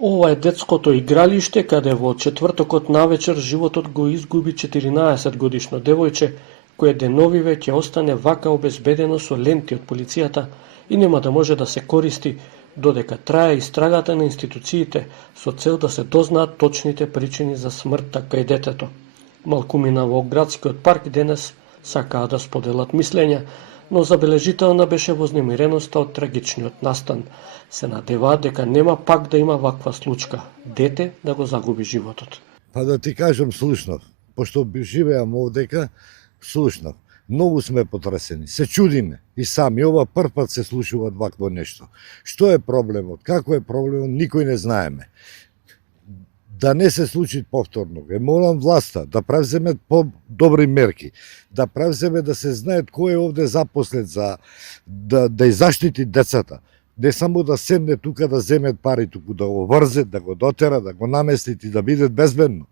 Ова е детското игралиште каде во четвртокот навечер животот го изгуби 14 годишно девојче, кое деновиве ќе остане вака обезбедено со ленти од полицијата и нема да може да се користи додека трае истрагата на институциите со цел да се дознаат точните причини за смртта кај детето. Малкумина во градскиот парк денес сакаа да споделат мислења, но забележителна беше вознемиреноста од трагичниот настан. Се надеваат дека нема пак да има ваква случка, дете да го загуби животот. Па да ти кажам, слушнав, пошто живеам овдека, слушнав. Многу сме потресени, се чудиме и сами, ова прв пат се случува вакво нешто. Што е проблемот, како е проблемот, никој не знаеме. Да не се случи повторно, молам власта да превземе по-добри мерки, да превземе да се знае кој е овде запослет за да ја заштити децата. Не само да седне тука да земет пари, туку да го врзе, да го дотера, да го наместит и да бидат безбедно.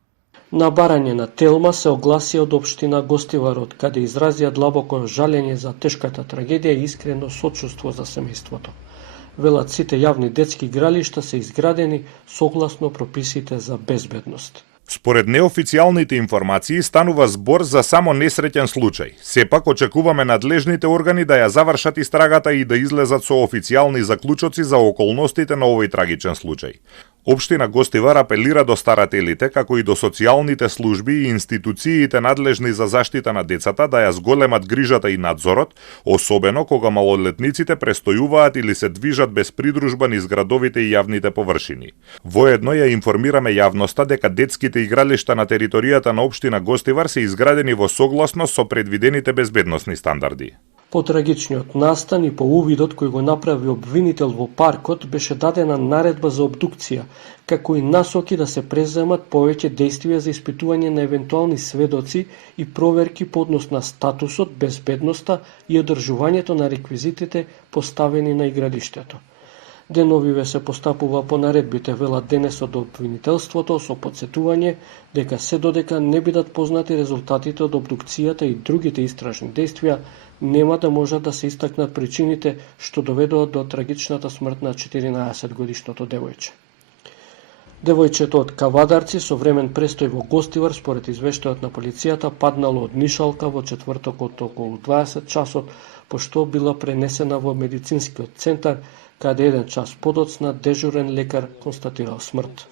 На барање на Телма се огласи од општина Гостиварот, каде изразија длабоко жалење за тешката трагедија и искрено сочувство за семејството. Велат сите јавни детски игралишта се изградени согласно прописите за безбедност. Според неофицијалните информации станува збор за само несреќен случај. Сепак очекуваме надлежните органи да ја завршат истрагата и да излезат со официјални заклучоци за околностите на овој трагичен случај. Општина Гостивар апелира до старателите, како и до социјалните служби и институциите надлежни за заштита на децата да ја зголемат грижата и надзорот, особено кога малолетниците престојуваат или се движат без придружба низ градовите и јавните површини. Воедно ја информираме јавноста дека детските игралишта на територијата на општина Гостивар се изградени во согласност со предвидените безбедносни стандарди. По трагичниот настан и по увидот кој го направи обвинител во паркот беше дадена наредба за обдукција, како и насоки да се преземат повеќе действија за испитување на евентуални сведоци и проверки по однос на статусот, безбедноста и одржувањето на реквизитите поставени на игралиштето. Деновиве се постапува по наредбите, велат денес од обвинителството, со подсетување дека се додека не бидат познати резултатите од обдукцијата и другите истражни действија, нема да можат да се истакнат причините што доведоа до трагичната смрт на 14-годишното девојче. Девојчето од Кавадарци со времен престој во Гостивар, според извештајот на полицијата, паднало од нишалка во четвртокот околу 20 часот, пошто била пренесена во медицинскиот центар, каде еден час подоцна дежурен лекар констатирал смрт.